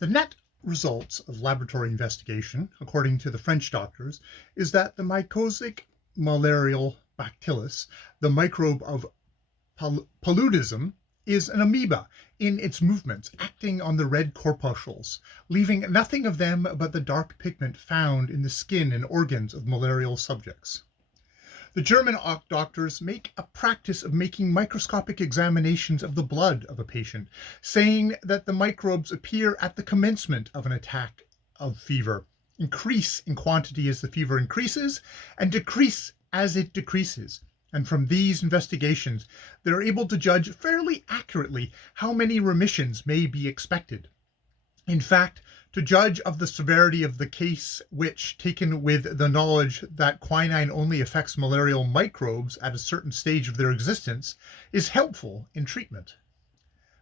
The net results of laboratory investigation, according to the French doctors, is that the mycosic malarial bacillus, the microbe of paludism, is an amoeba in its movements, acting on the red corpuscles, leaving nothing of them but the dark pigment found in the skin and organs of malarial subjects. The German doctors make a practice of making microscopic examinations of the blood of a patient, saying that the microbes appear at the commencement of an attack of fever, increase in quantity as the fever increases, and decrease as it decreases. And from these investigations, they're able to judge fairly accurately how many remissions may be expected. In fact, to judge of the severity of the case, which, taken with the knowledge that quinine only affects malarial microbes at a certain stage of their existence, is helpful in treatment.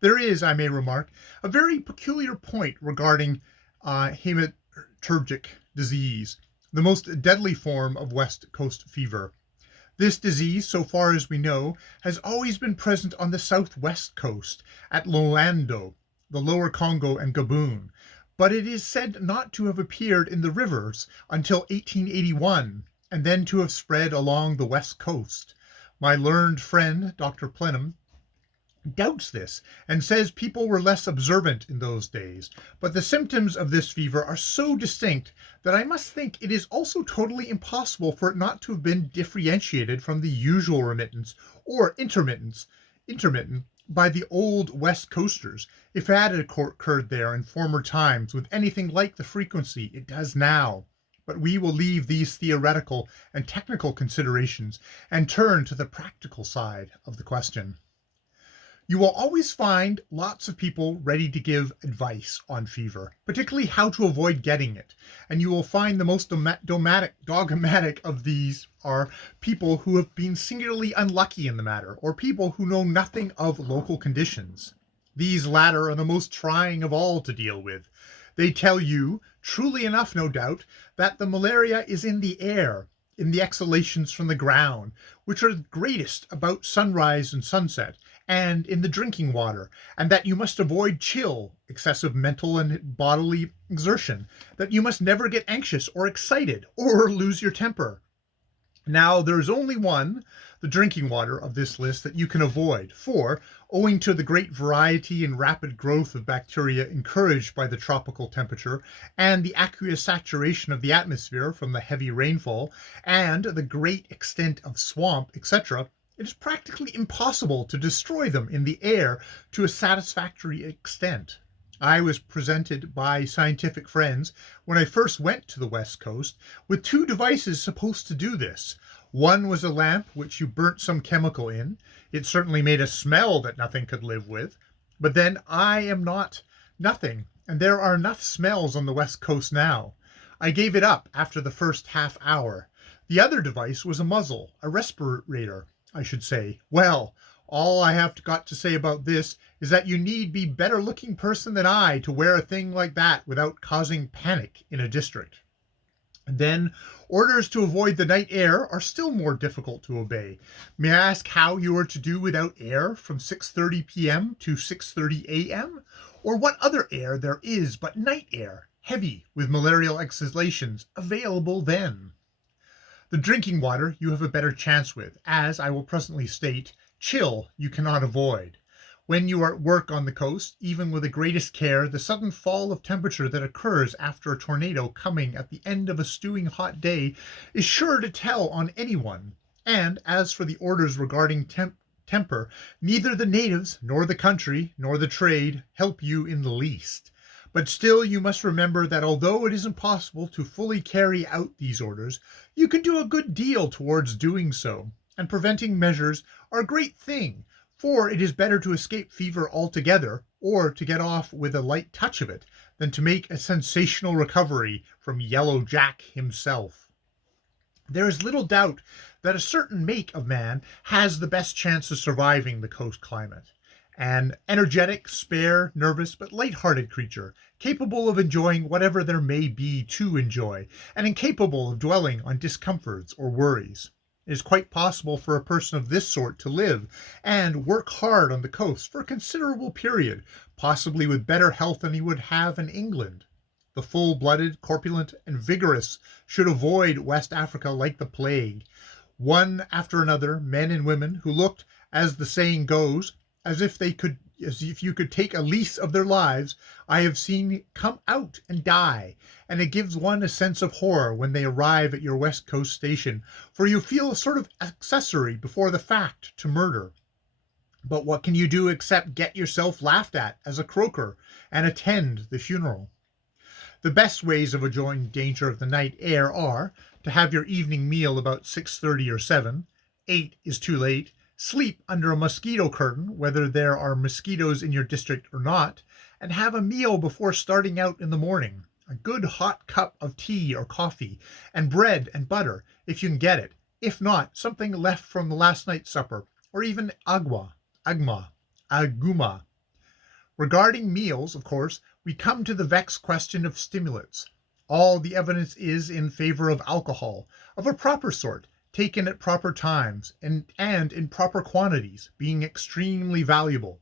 There is, I may remark, a very peculiar point regarding hematurgic disease, the most deadly form of West Coast fever. This disease, so far as we know, has always been present on the southwest coast, at Loando, the lower Congo and Gabon, but it is said not to have appeared in the rivers until 1881, and then to have spread along the west coast. My learned friend, Dr. Plenham, doubts this and says people were less observant in those days, but the symptoms of this fever are so distinct that I must think it is also totally impossible for it not to have been differentiated from the usual remittance or intermittent by the old West Coasters, if it had occurred there in former times with anything like the frequency it does now. But we will leave these theoretical and technical considerations and turn to the practical side of the question. You will always find lots of people ready to give advice on fever, particularly how to avoid getting it. And you will find the most dogmatic of these are people who have been singularly unlucky in the matter, or people who know nothing of local conditions. These latter are the most trying of all to deal with. They tell you, truly enough no doubt, that the malaria is in the air, in the exhalations from the ground, which are greatest about sunrise and sunset, and in the drinking water, and that you must avoid chill, excessive mental and bodily exertion, that you must never get anxious or excited or lose your temper. Now, there is only one, the drinking water, of this list that you can avoid, for, owing to the great variety and rapid growth of bacteria encouraged by the tropical temperature, and the aqueous saturation of the atmosphere from the heavy rainfall, and the great extent of swamp, etc., it is practically impossible to destroy them in the air to a satisfactory extent. I was presented by scientific friends, when I first went to the West Coast, with two devices supposed to do this. One was a lamp which you burnt some chemical in. It certainly made a smell that nothing could live with. But then I am not nothing, and there are enough smells on the West Coast now. I gave it up after the first half hour. The other device was a muzzle, a respirator, I should say. Well, all I have got to say about this is that you need be better looking person than I to wear a thing like that without causing panic in a district. And then, orders to avoid the night air are still more difficult to obey. May I ask how you are to do without air from 6:30 p.m. to 6:30 a.m.? Or what other air there is but night air, heavy with malarial exhalations, available then? The drinking water you have a better chance with, as I will presently state. Chill you cannot avoid. When you are at work on the coast, even with the greatest care, the sudden fall of temperature that occurs after a tornado coming at the end of a stewing hot day is sure to tell on anyone. And as for the orders regarding temper, neither the natives, nor the country, nor the trade help you in the least. But still you must remember that although it is impossible to fully carry out these orders, you can do a good deal towards doing so, and preventing measures are a great thing, for it is better to escape fever altogether, or to get off with a light touch of it, than to make a sensational recovery from Yellow Jack himself. There is little doubt that a certain make of man has the best chance of surviving the coast climate. An energetic, spare, nervous, but light-hearted creature, capable of enjoying whatever there may be to enjoy, and incapable of dwelling on discomforts or worries. It is quite possible for a person of this sort to live and work hard on the coast for a considerable period, possibly with better health than he would have in England. The full-blooded, corpulent, and vigorous should avoid West Africa like the plague. One after another, men and women who looked, as the saying goes, as if you could take a lease of their lives, I have seen come out and die, and it gives one a sense of horror when they arrive at your West Coast station, for you feel a sort of accessory before the fact to murder. But what can you do except get yourself laughed at as a croaker and attend the funeral? The best ways of avoiding danger of the night air are to have your evening meal about 6:30 or 7. 8 is too late. Sleep under a mosquito curtain, whether there are mosquitoes in your district or not, and have a meal before starting out in the morning. A good hot cup of tea or coffee, and bread and butter, if you can get it. If not, something left from the last night's supper, or even aguma. Regarding meals, of course, we come to the vexed question of stimulants. All the evidence is in favor of alcohol, of a proper sort, taken at proper times and in proper quantities, being extremely valuable.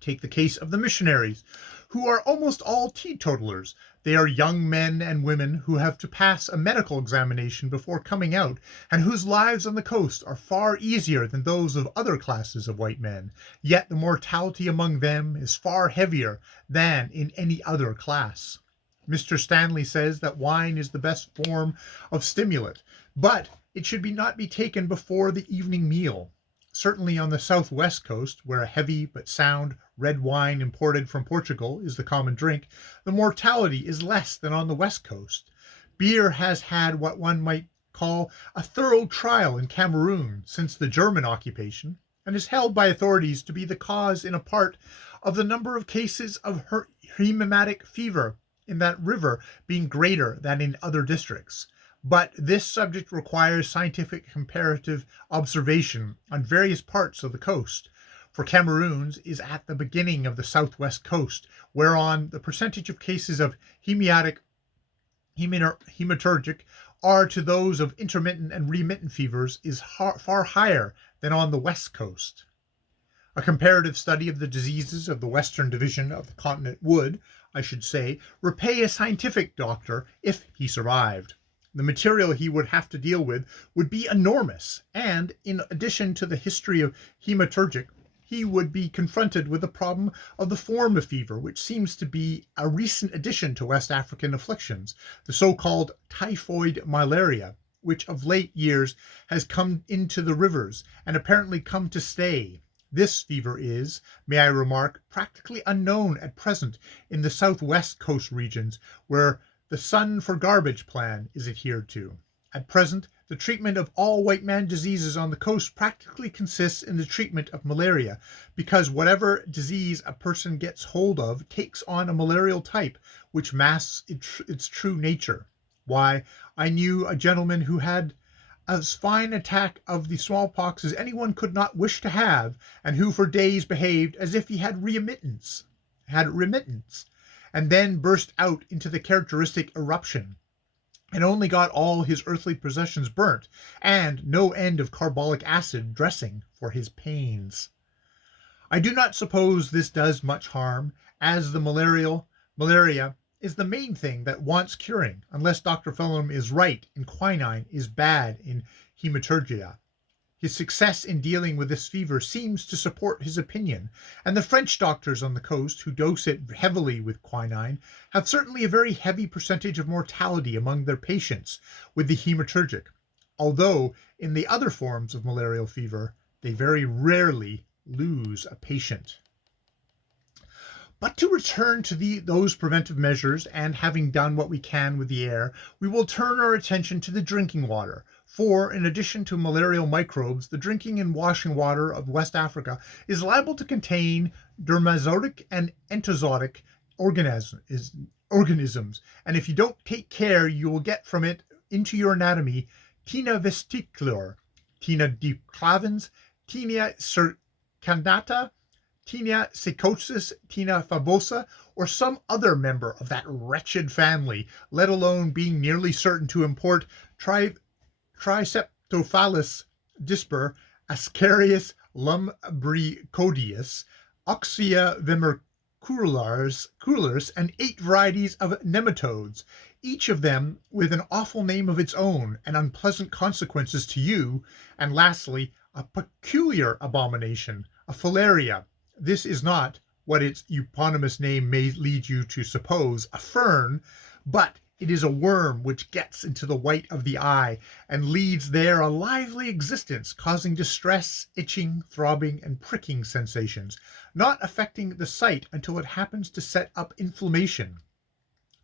Take the case of the missionaries, who are almost all teetotalers. They are young men and women who have to pass a medical examination before coming out, and whose lives on the coast are far easier than those of other classes of white men, yet the mortality among them is far heavier than in any other class. Mr. Stanley says that wine is the best form of stimulant, but it should not be taken before the evening meal. Certainly on the southwest coast, where a heavy but sound red wine imported from Portugal is the common drink, the mortality is less than on the west coast. Beer has had what one might call a thorough trial in Cameroon since the German occupation, and is held by authorities to be the cause in a part of the number of cases of rheumatic fever in that river being greater than in other districts. But this subject requires scientific comparative observation on various parts of the coast, for Cameroon is at the beginning of the southwest coast, whereon the percentage of cases of hematurgic are to those of intermittent and remittent fevers is far higher than on the west coast. A comparative study of the diseases of the western division of the continent would, I should say, repay a scientific doctor if he survived. The material he would have to deal with would be enormous, and in addition to the history of hematurgic, he would be confronted with the problem of the form of fever, which seems to be a recent addition to West African afflictions, the so-called typhoid malaria, which of late years has come into the rivers and apparently come to stay. This fever is, may I remark, practically unknown at present in the southwest coast regions, where the sun for garbage plan is adhered to. At present, the treatment of all white man diseases on the coast practically consists in the treatment of malaria, because whatever disease a person gets hold of takes on a malarial type, which masks its true nature. Why, I knew a gentleman who had as fine attack of the smallpox as anyone could not wish to have, and who for days behaved as if he had remittance, and then burst out into the characteristic eruption, and only got all his earthly possessions burnt, and no end of carbolic acid dressing for his pains. I do not suppose this does much harm, as the malaria is the main thing that wants curing, unless Dr. Phelan is right and quinine is bad in hematurgia. His success in dealing with this fever seems to support his opinion, and the French doctors on the coast who dose it heavily with quinine have certainly a very heavy percentage of mortality among their patients with the hematurgic, although in the other forms of malarial fever they very rarely lose a patient. But to return to those preventive measures, and having done what we can with the air, we will turn our attention to the drinking water. For, in addition to malarial microbes, the drinking and washing water of West Africa is liable to contain dermazootic and entozootic organisms, and if you don't take care, you will get from it into your anatomy Taenia vesicolor, Taenia declavans, Taenia circundata, Taenia secosis, Taenia fabosa, or some other member of that wretched family, let alone being nearly certain to import Trvls Trvls disper, Ascarius lumbricodius, Oxia vermiculars, and 8 varieties of nematodes, each of them with an awful name of its own and unpleasant consequences to you, and lastly, a peculiar abomination, a filaria. This is not what its eponymous name may lead you to suppose, a fern, but it is a worm which gets into the white of the eye and leads there a lively existence, causing distress, itching, throbbing, and pricking sensations, not affecting the sight until it happens to set up inflammation.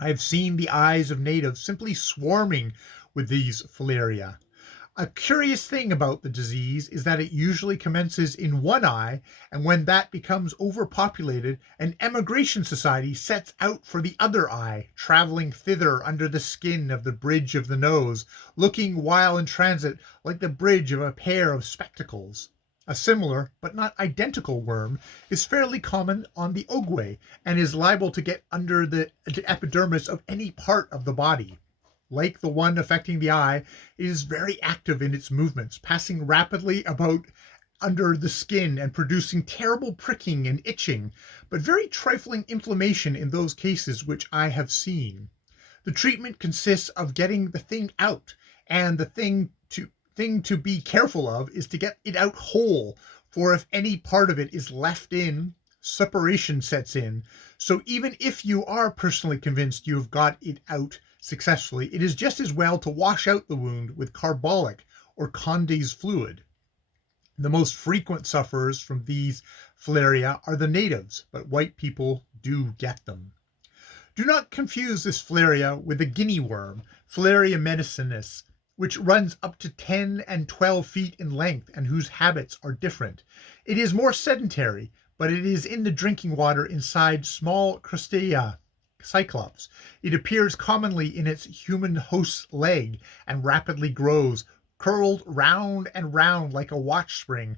I have seen the eyes of natives simply swarming with these filaria. A curious thing about the disease is that it usually commences in one eye, and when that becomes overpopulated, an emigration society sets out for the other eye, traveling thither under the skin of the bridge of the nose, looking while in transit like the bridge of a pair of spectacles. A similar, but not identical worm is fairly common on the Ogwe, and is liable to get under the epidermis of any part of the body. Like the one affecting the eye, it is very active in its movements, passing rapidly about under the skin and producing terrible pricking and itching, but very trifling inflammation in those cases which I have seen. The treatment consists of getting the thing out, and the thing to be careful of is to get it out whole, for if any part of it is left in, suppuration sets in. So even if you are personally convinced you have got it out successfully, it is just as well to wash out the wound with carbolic or Conde's fluid. The most frequent sufferers from these filaria are the natives, but white people do get them. Do not confuse this filaria with the guinea worm, Filaria medicinus, which runs up to 10 and 12 feet in length and whose habits are different. It is more sedentary, but it is in the drinking water inside small crustacea, cyclops. It appears commonly in its human host's leg and rapidly grows, curled round and round like a watch spring,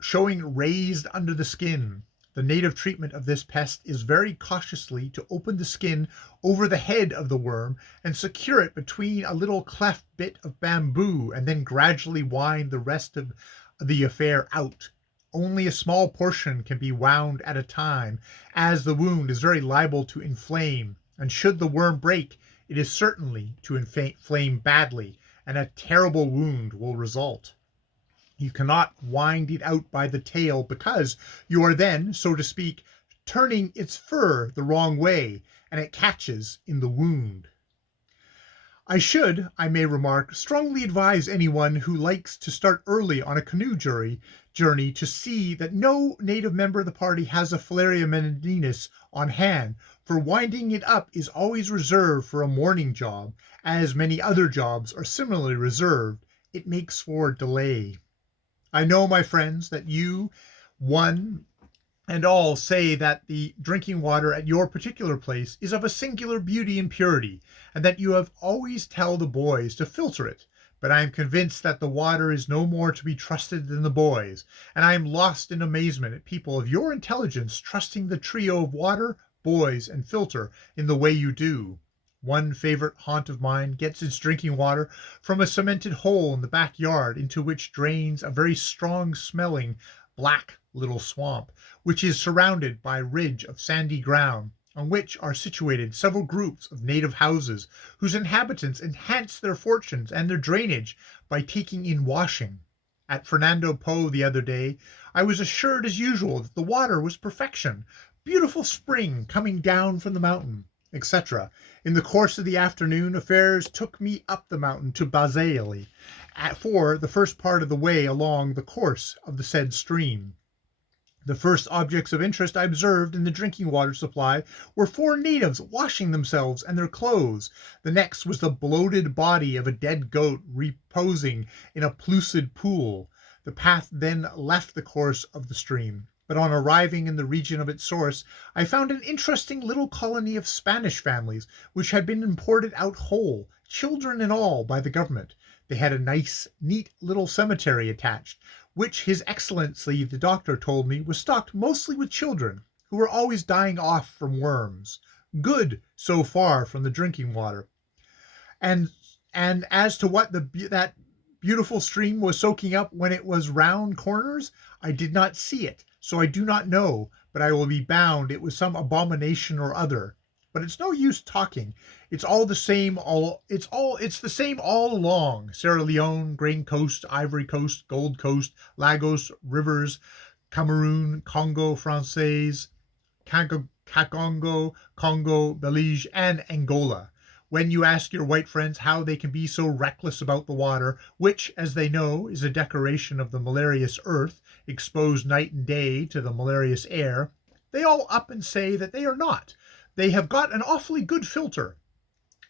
showing raised under the skin. The native treatment of this pest is very cautiously to open the skin over the head of the worm and secure it between a little cleft bit of bamboo, and then gradually wind the rest of the affair out. Only a small portion can be wound at a time, as the wound is very liable to inflame, and should the worm break, it is certainly to inflame badly, and a terrible wound will result. You cannot wind it out by the tail, because you are then, so to speak, turning its fur the wrong way, and it catches in the wound. I should, I may remark, strongly advise anyone who likes to start early on a canoe journey to see that no native member of the party has a Filaria medicinus on hand, for winding it up is always reserved for a morning job, as many other jobs are similarly reserved. It makes for delay. I know, my friends, that you, one and all, say that the drinking water at your particular place is of a singular beauty and purity, and that you have always tell the boys to filter it. But I am convinced that the water is no more to be trusted than the boys, and I am lost in amazement at people of your intelligence trusting the trio of water, boys, and filter in the way you do. One favorite haunt of mine gets its drinking water from a cemented hole in the backyard, into which drains a very strong-smelling black little swamp, which is surrounded by a ridge of sandy ground, on which are situated several groups of native houses, whose inhabitants enhance their fortunes and their drainage by taking in washing. At Fernando Po the other day, I was assured as usual that the water was perfection, beautiful spring coming down from the mountain, etc. In the course of the afternoon, affairs took me up the mountain to Basale, for the first part of the way along the course of the said stream. The first objects of interest I observed in the drinking water supply were 4 natives washing themselves and their clothes. The next was the bloated body of a dead goat reposing in a pellucid pool. The path then left the course of the stream, but on arriving in the region of its source, I found an interesting little colony of Spanish families, which had been imported out whole, children and all, by the government. They had a nice, neat little cemetery attached, which His Excellency the doctor told me was stocked mostly with children, who were always dying off from worms. Good, so far, from the drinking water. And as to what that beautiful stream was soaking up when it was round corners? I did not see it, so I do not know, but I will be bound it was some abomination or other. But it's no use talking. It's all the same it's the same all along. Sierra Leone, Grain Coast, Ivory Coast, Gold Coast, Lagos, Rivers, Cameroon, Congo Française, Kakongo, Congo, Belize, and Angola. When you ask your white friends how they can be so reckless about the water, which, as they know, is a decoration of the malarious earth, exposed night and day to the malarious air, they all up and say that they are not. They have got an awfully good filter,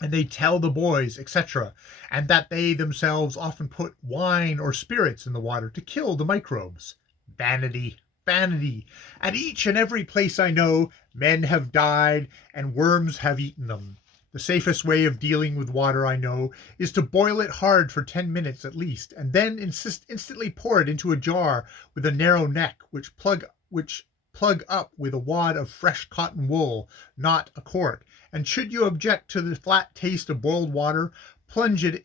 and they tell the boys, etc., and that they themselves often put wine or spirits in the water to kill the microbes. Vanity, vanity. At each and every place I know, men have died and worms have eaten them. The safest way of dealing with water, I know, is to boil it hard for 10 minutes at least, and then instantly pour it into a jar with a narrow neck, which plug up with a wad of fresh cotton wool, not a cork. And should you object to the flat taste of boiled water, plunge into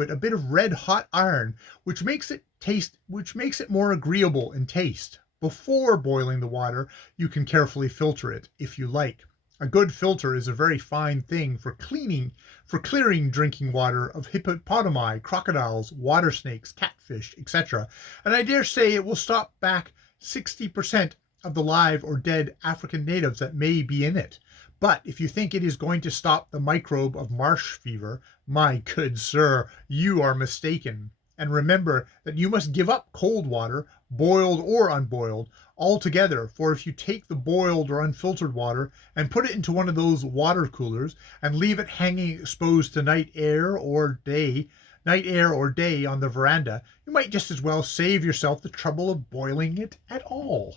it a bit of red hot iron, which makes it more agreeable in taste. Before boiling the water, you can carefully filter it, if you like. A good filter is a very fine thing for clearing drinking water of hippopotami, crocodiles, water snakes, catfish, etc. And I dare say it will stop back 60% of the live or dead African natives that may be in it. But if you think it is going to stop the microbe of marsh fever, my good sir, you are mistaken. And remember that you must give up cold water, boiled or unboiled, altogether, for if you take the boiled or unfiltered water and put it into one of those water coolers and leave it hanging exposed to night air or day on the veranda, you might just as well save yourself the trouble of boiling it at all.